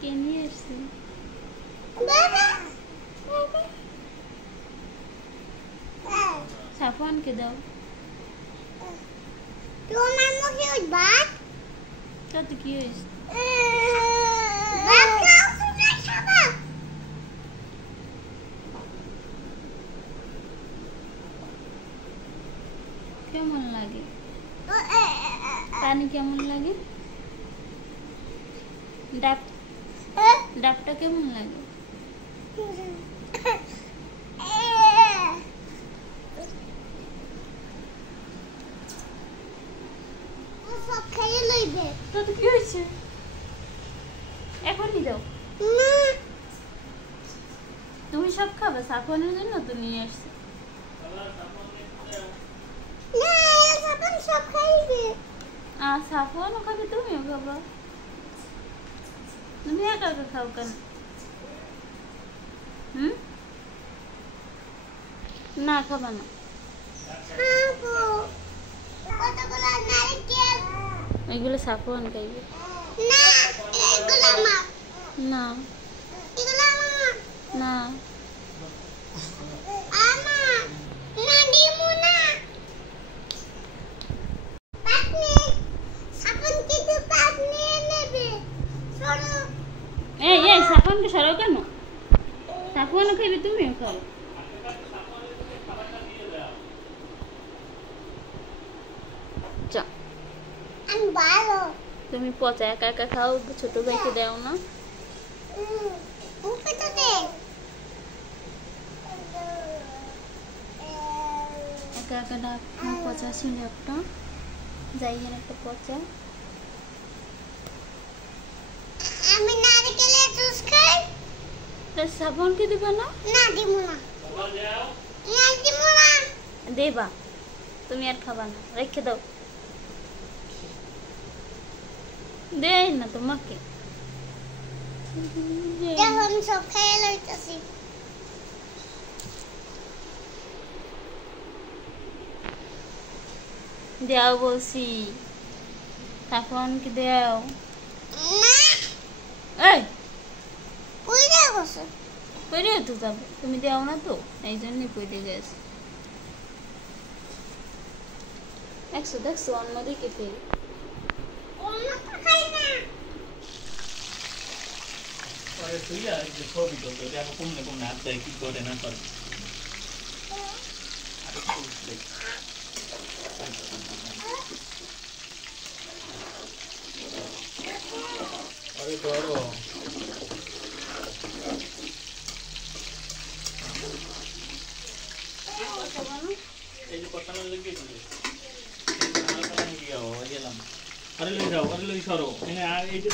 কে নিয়ে এসছে? সাফওয়ানকে দাও। তাতে কি হয়েছে? কেমন লাগে? পানি কেমন লাগে? ডাবটা কেমন লাগে? তাতে কি হয়েছে? এখনই দাও। তুমি সব খাবে? সাফওয়ানের জন্য তো নিয়ে আসছে। সাফওয়ানও খাবে, তুমিও খাবা। তুমি একা একা খাও কেন? না খাবা না। এগুলো সাফওয়ান খাইবে না। না এই সাফওয়ানকে সরাও কেন? সাফওয়ানও খাইবে, তুমিও খাও। তুমি পচা একা একা খাও, ছোট ভাইকে দাও না। একা একা ডাব পচা ছিল একটা, যাই একটা পচা। আমি নারকেলের জুস খাই। সাফওয়ানকে দিবা না? না দিব না। দেবা, তুমি আর খাবা না, রেখে দাও। দেই না তোমাকে। আমি সব খেয়ে লইতেছি। দাও বলছি, সাফওয়ানকে দাও। এই পড়ে তো যাবে, তুমি দাও না তো, এই জন্যই পড়ে গেছে। দেখছো অন্যদিকে ফেল। ছবি তো দেখো কমলে কমলে হাত দেয় কি করে না করে। আরে ধরো এই যে কথা না লেগে গেছে। আরে লই যাও, আরে লই সরো। এই যে